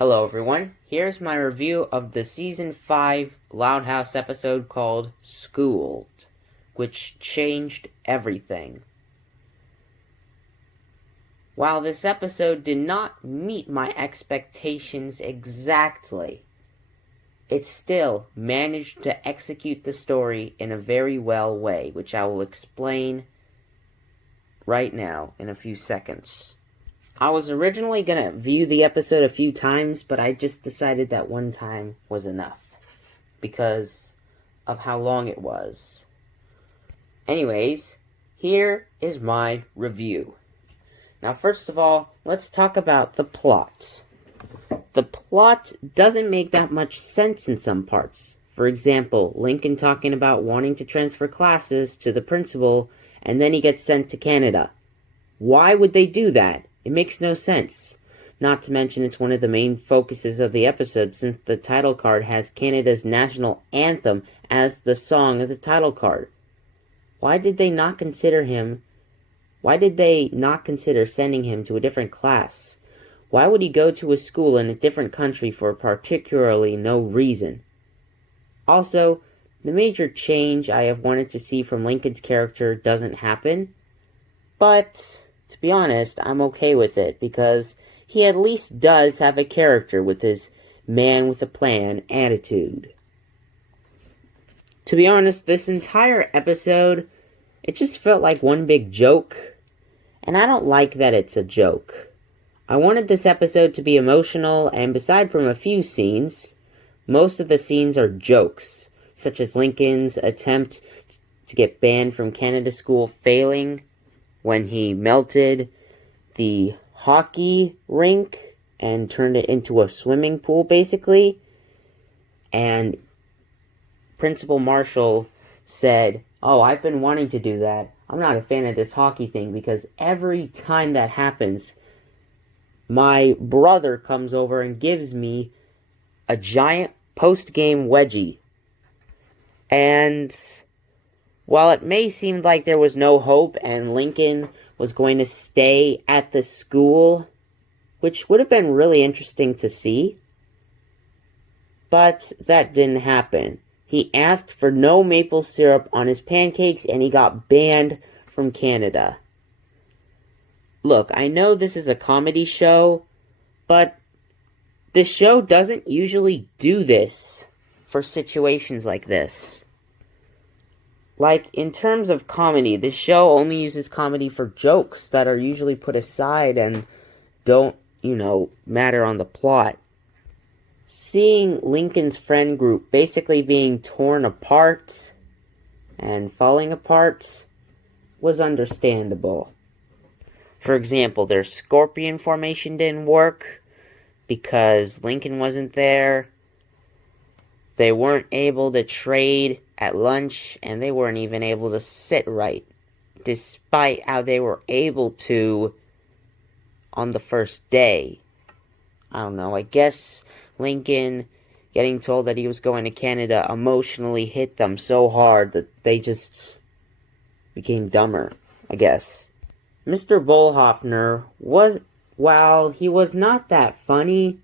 Hello everyone, here's my review of the Season 5 Loud House episode called Schooled, which changed everything. While this episode did not meet my expectations exactly, it still managed to execute the story in a very well way, which I will explain right now in a few seconds. I was originally going to view the episode a few times, but I just decided that one time was enough because of how long it was. Anyways, here is my review. Now, first of all, let's talk about the plot. The plot doesn't make that much sense in some parts. For example, Lincoln talking about wanting to transfer classes to the principal, and then he gets sent to Canada. Why would they do that? It makes no sense. Not to mention it's one of the main focuses of the episode, since the title card has Canada's national anthem as the song of the title card. Why did they not consider sending him to a different class? Why would he go to a school in a different country for particularly no reason? Also, the major change I have wanted to see from Lincoln's character doesn't happen, but to be honest, I'm okay with it, because he at least does have a character with his man with a plan attitude. To be honest, this entire episode, it just felt like one big joke, and I don't like that it's a joke. I wanted this episode to be emotional, and beside from a few scenes, most of the scenes are jokes, such as Lincoln's attempt to get banned from Canada school failing when he melted the hockey rink and turned it into a swimming pool, basically. And Principal Marshall said, "Oh, I've been wanting to do that. I'm not a fan of this hockey thing, because every time that happens, my brother comes over and gives me a giant post-game wedgie." And while it may seem like there was no hope and Lincoln was going to stay at the school, which would have been really interesting to see, but that didn't happen. He asked for no maple syrup on his pancakes, and he got banned from Canada. Look, I know this is a comedy show, but the show doesn't usually do this for situations like this. Like, in terms of comedy, the show only uses comedy for jokes that are usually put aside and don't, matter on the plot. Seeing Lincoln's friend group basically being torn apart and falling apart was understandable. For example, their scorpion formation didn't work because Lincoln wasn't there. They weren't able to trade at lunch, and they weren't even able to sit right, despite how they were able to on the first day. I don't know, I guess Lincoln getting told that he was going to Canada emotionally hit them so hard that they just became dumber, I guess. Mr. Volhoffner while he was not that funny,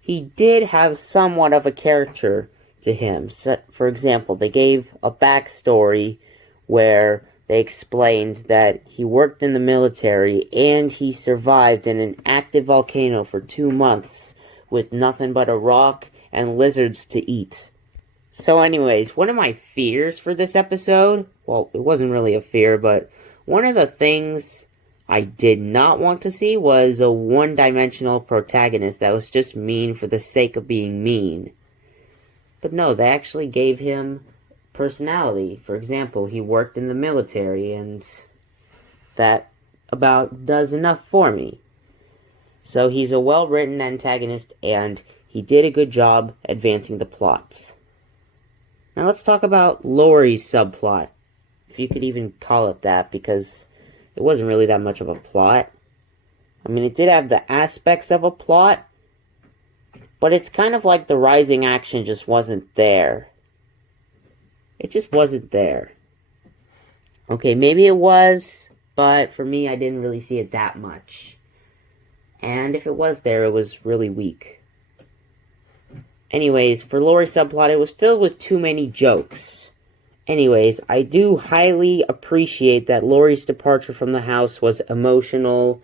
he did have somewhat of a character to him. So, for example, they gave a backstory where they explained that he worked in the military and he survived in an active volcano for 2 months with nothing but a rock and lizards to eat. So anyways, one of my fears for this episode, well, it wasn't really a fear, but one of the things I did not want to see was a one-dimensional protagonist that was just mean for the sake of being mean. But no, they actually gave him personality. For example, he worked in the military, and that about does enough for me. So he's a well-written antagonist, and he did a good job advancing the plots. Now let's talk about Laurie's subplot, if you could even call it that, because it wasn't really that much of a plot. I mean, it did have the aspects of a plot, but it's kind of like the rising action just wasn't there. It just wasn't there. Okay, maybe it was, but for me, I didn't really see it that much. And if it was there, it was really weak. Anyways, for Lori's subplot, it was filled with too many jokes. Anyways, I do highly appreciate that Lori's departure from the house was emotional,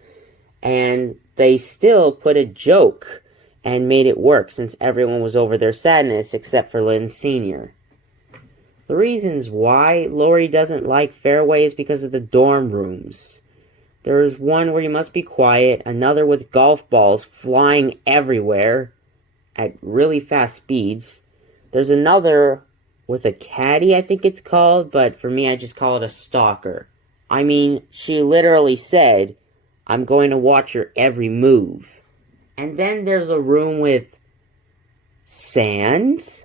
and they still put a joke and made it work since everyone was over their sadness except for Lynn Sr. The reasons why Lori doesn't like Fairway is because of the dorm rooms. There is one where you must be quiet, another with golf balls flying everywhere at really fast speeds. There's another with a caddy, I think it's called, but for me, I just call it a stalker. I mean, she literally said, "I'm going to watch your every move." And then there's a room with sand,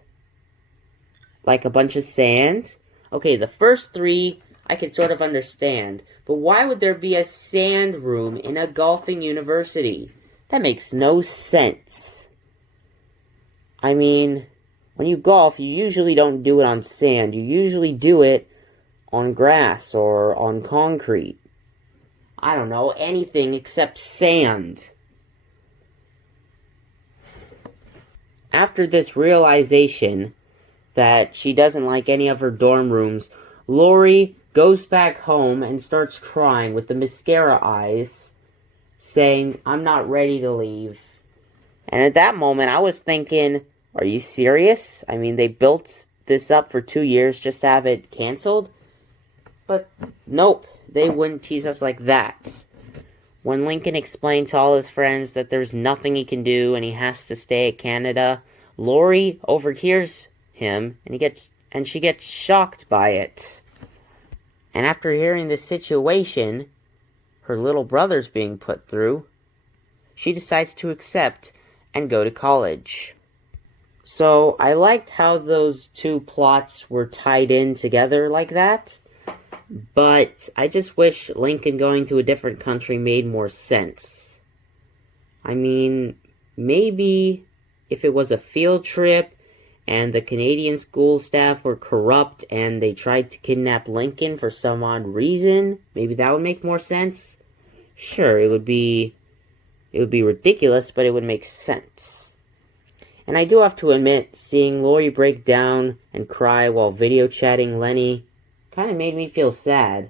like a bunch of sand. Okay, the first three I could sort of understand, but why would there be a sand room in a golfing university? That makes no sense. I mean, when you golf, you usually don't do it on sand. You usually do it on grass or on concrete. I don't know, anything except sand. After this realization that she doesn't like any of her dorm rooms, Lori goes back home and starts crying with the mascara eyes, saying, "I'm not ready to leave." And at that moment, I was thinking, are you serious? I mean, they built this up for 2 years just to have it canceled? But nope, they wouldn't tease us like that. When Lincoln explained to all his friends that there's nothing he can do and he has to stay at Canada, Lori overhears him and she gets shocked by it. And after hearing the situation her little brother's being put through, she decides to accept and go to college. So I liked how those two plots were tied in together like that, but I just wish Lincoln going to a different country made more sense. I mean, maybe if it was a field trip and the Canadian school staff were corrupt and they tried to kidnap Lincoln for some odd reason, maybe that would make more sense. Sure, it would be ridiculous, but it would make sense. And I do have to admit, seeing Lori break down and cry while video chatting Lenny kind of made me feel sad.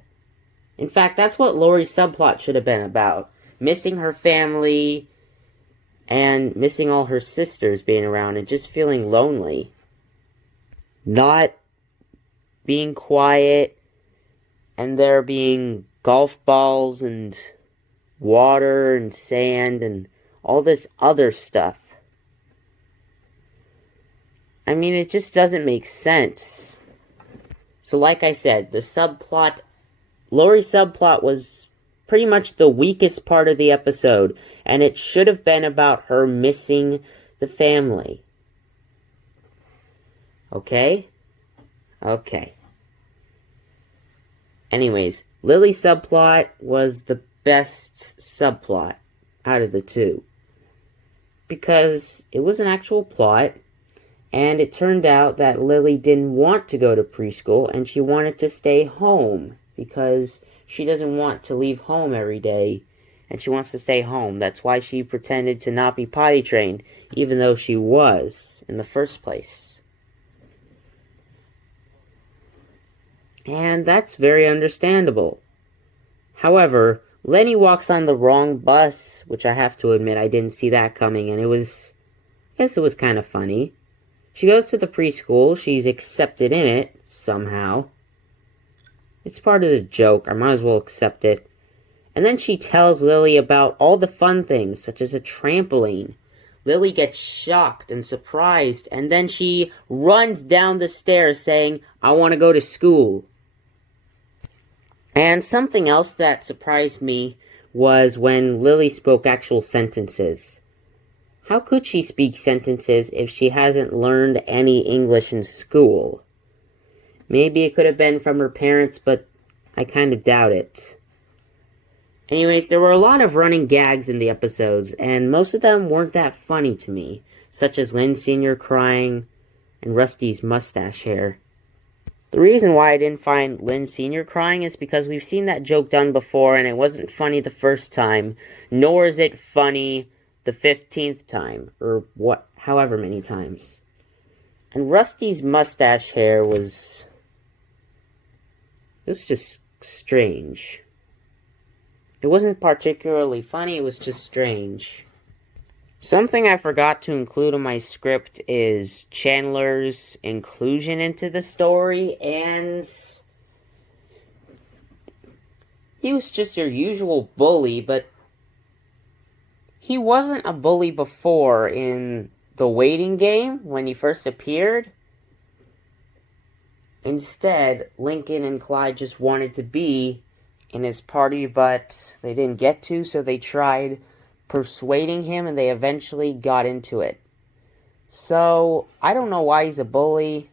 In fact, that's what Lori's subplot should have been about. Missing her family and missing all her sisters being around and just feeling lonely. Not being quiet and there being golf balls and water and sand and all this other stuff. I mean, it just doesn't make sense. So like I said, Lori's subplot was pretty much the weakest part of the episode, and it should have been about her missing the family. Okay? Okay. Anyways, Lily's subplot was the best subplot out of the two, because it was an actual plot. And it turned out that Lily didn't want to go to preschool, and she wanted to stay home, because she doesn't want to leave home every day, and she wants to stay home. That's why she pretended to not be potty trained, even though she was in the first place. And that's very understandable. However, Lenny walks on the wrong bus, which I have to admit I didn't see that coming, and I guess it was kind of funny. She goes to the preschool, she's accepted in it, somehow. It's part of the joke, I might as well accept it. And then she tells Lily about all the fun things, such as a trampoline. Lily gets shocked and surprised, and then she runs down the stairs saying, "I want to go to school." And something else that surprised me was when Lily spoke actual sentences. How could she speak sentences if she hasn't learned any English in school? Maybe it could have been from her parents, but I kind of doubt it. Anyways, there were a lot of running gags in the episodes, and most of them weren't that funny to me, such as Lynn Sr. crying and Rusty's mustache hair. The reason why I didn't find Lynn Sr. crying is because we've seen that joke done before, and it wasn't funny the first time, nor is it funny the 15th time, or however many times. And Rusty's mustache hair was just strange. It wasn't particularly funny, it was just strange. Something I forgot to include in my script is Chandler's inclusion into the story, and he was just your usual bully, but he wasn't a bully before in the waiting game when he first appeared. Instead, Lincoln and Clyde just wanted to be in his party, but they didn't get to, so they tried persuading him, and they eventually got into it. So, I don't know why he's a bully.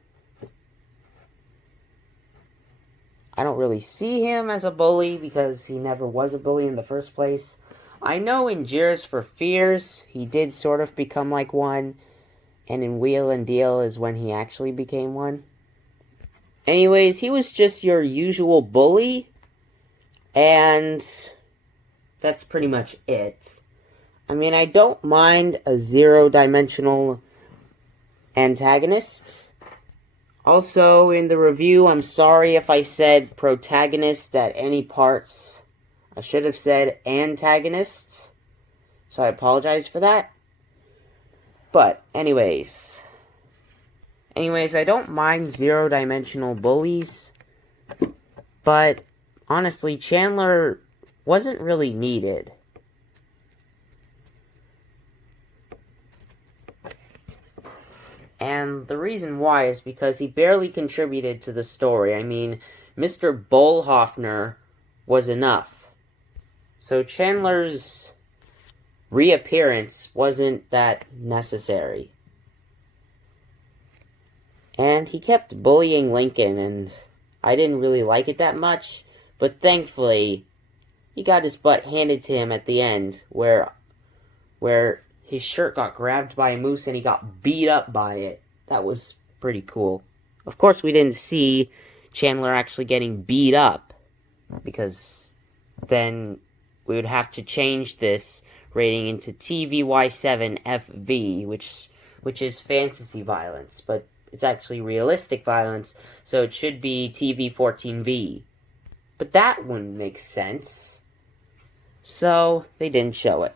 I don't really see him as a bully, because he never was a bully in the first place. I know in Jeers for Fears, he did sort of become like one, and in Wheel and Deal is when he actually became one. Anyways, he was just your usual bully, and that's pretty much it. I mean, I don't mind a zero-dimensional antagonist. Also, in the review, I'm sorry if I said protagonist at any parts. I should have said antagonists. So I apologize for that. But, anyways, I don't mind zero-dimensional bullies. But, honestly, Chandler wasn't really needed. And the reason why is because he barely contributed to the story. I mean, Mr. Bollhoffner was enough. So Chandler's reappearance wasn't that necessary. And he kept bullying Lincoln, and I didn't really like it that much. But thankfully, he got his butt handed to him at the end, where his shirt got grabbed by a moose and he got beat up by it. That was pretty cool. Of course, we didn't see Chandler actually getting beat up, because then we would have to change this rating into TVY7FV, which is fantasy violence, but it's actually realistic violence, so it should be TV14V. But that wouldn't make sense, so they didn't show it.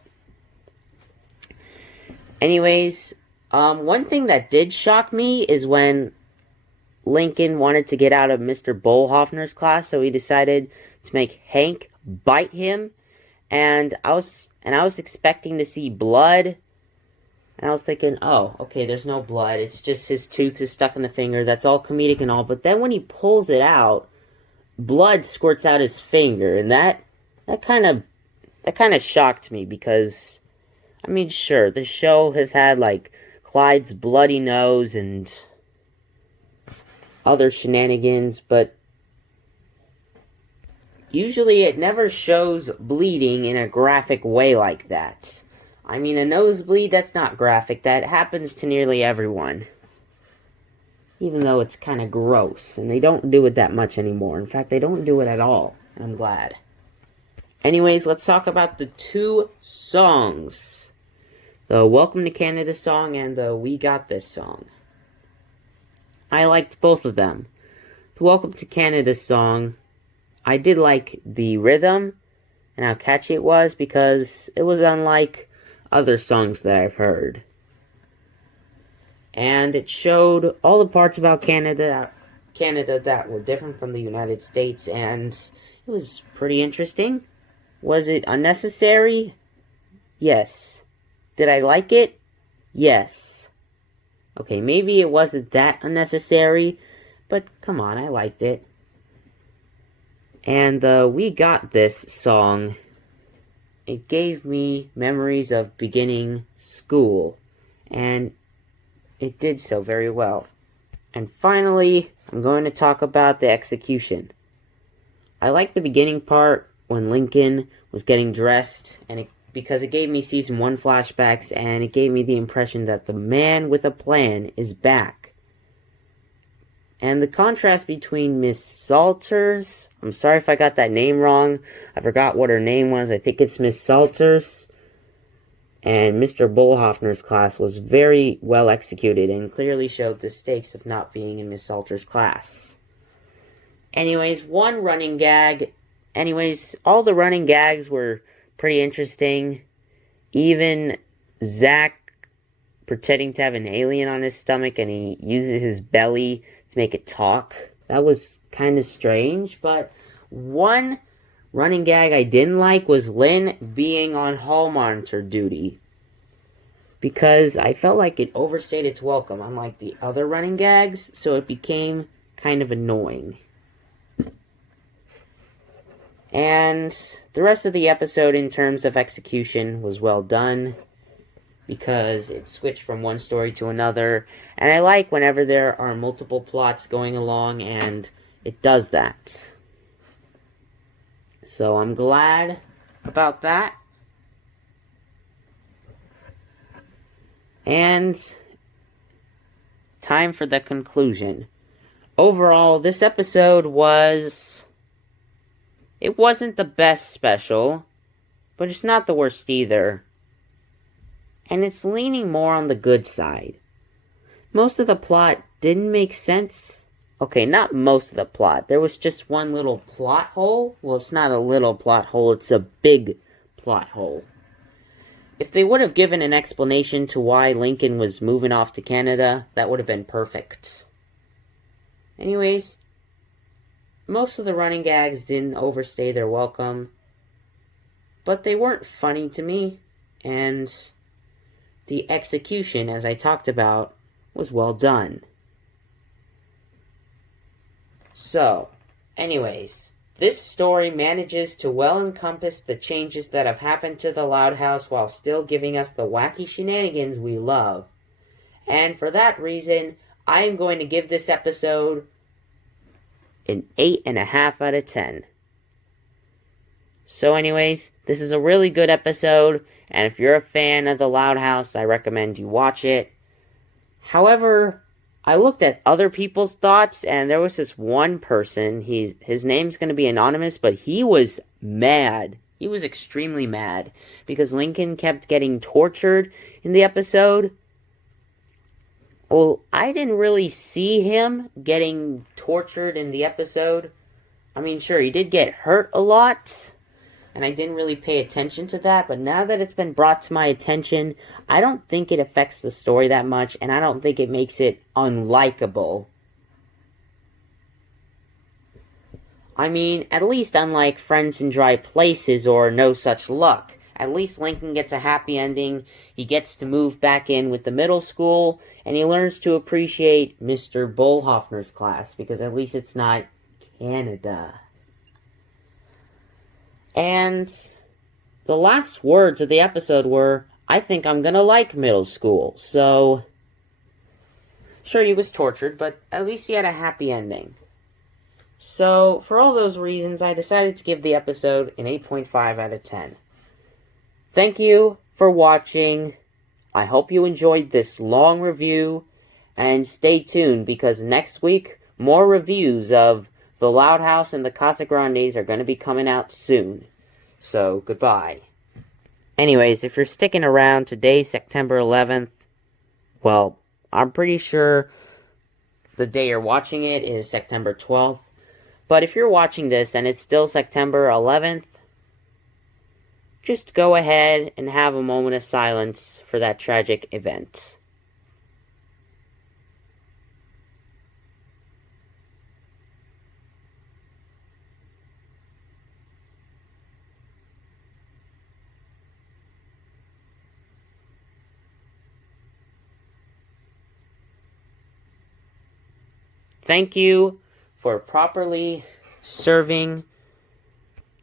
Anyways, one thing that did shock me is when Lincoln wanted to get out of Mr. Bollhoffner's class, so he decided to make Hank bite him, and I was expecting to see blood, and I was thinking, oh, okay, there's no blood, it's just his tooth is stuck in the finger, that's all comedic and all, but then when he pulls it out, blood squirts out his finger, and that kind of shocked me, because I mean, sure, the show has had, like, Clyde's bloody nose and other shenanigans, but usually it never shows bleeding in a graphic way like that. I mean, a nosebleed, that's not graphic. That happens to nearly everyone. Even though it's kind of gross, and they don't do it that much anymore. In fact, they don't do it at all, and I'm glad. Anyways, let's talk about the two songs. The Welcome to Canada song and the We Got This song. I liked both of them. The Welcome to Canada song, I did like the rhythm and how catchy it was, because it was unlike other songs that I've heard. And it showed all the parts about Canada that were different from the United States, and it was pretty interesting. Was it unnecessary? Yes. Did I like it? Yes. Okay, maybe it wasn't that unnecessary, but come on, I liked it. And the We Got This song, it gave me memories of beginning school, and it did so very well. And finally, I'm going to talk about the execution. I like the beginning part when Lincoln was getting dressed, and because it gave me Season 1 flashbacks, and it gave me the impression that the man with a plan is back. And the contrast between Miss Salters, I'm sorry if I got that name wrong, I forgot what her name was, I think it's Miss Salters, And Mr. Bullhoffner's class was very well executed and clearly showed the stakes of not being in Miss Salter's class. Anyways, all the running gags were pretty interesting. Even Zach pretending to have an alien on his stomach and he uses his belly to make it talk. That was kind of strange, but one running gag I didn't like was Lynn being on hall monitor duty, because I felt like it overstayed its welcome, unlike the other running gags, so it became kind of annoying. And the rest of the episode, in terms of execution, was well done, because it switched from one story to another, and I like whenever there are multiple plots going along, and it does that. So I'm glad about that. And time for the conclusion. Overall, this episode it wasn't the best special, but it's not the worst either. And it's leaning more on the good side. Most of the plot didn't make sense. Okay, not most of the plot. There was just one little plot hole. Well, it's not a little plot hole, it's a big plot hole. If they would have given an explanation to why Lincoln was moving off to Canada, that would have been perfect. Anyways, most of the running gags didn't overstay their welcome, but they weren't funny to me, and the execution, as I talked about, was well done. So, anyways, this story manages to well encompass the changes that have happened to the Loud House while still giving us the wacky shenanigans we love. And for that reason, I am going to give this episode an 8.5 out of 10. So anyways, this is a really good episode, and if you're a fan of the Loud House, I recommend you watch it. However, I looked at other people's thoughts, and there was this one person, his name's going to be anonymous, but he was mad. He was extremely mad, because Lincoln kept getting tortured in the episode. Well, I didn't really see him getting tortured in the episode. I mean, sure, he did get hurt a lot, and I didn't really pay attention to that, but now that it's been brought to my attention, I don't think it affects the story that much, and I don't think it makes it unlikable. I mean, at least unlike Friends in Dry Places or No Such Luck, at least Lincoln gets a happy ending, he gets to move back in with the middle school, and he learns to appreciate Mr. Bullhoffner's class, because at least it's not Canada. And the last words of the episode were, I think I'm gonna like middle school. So, sure, he was tortured, but at least he had a happy ending. So, for all those reasons, I decided to give the episode an 8.5 out of 10. Thank you for watching. I hope you enjoyed this long review, and stay tuned, because next week, more reviews of The Loud House and the Casa Grandes are going to be coming out soon. So, goodbye. Anyways, if you're sticking around, today's September 11th. Well, I'm pretty sure the day you're watching it is September 12th. But if you're watching this and it's still September 11th, just go ahead and have a moment of silence for that tragic event. Thank you for properly serving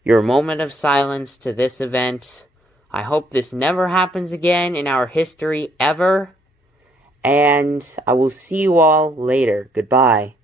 your moment of silence to this event. I hope this never happens again in our history ever. And I will see you all later. Goodbye.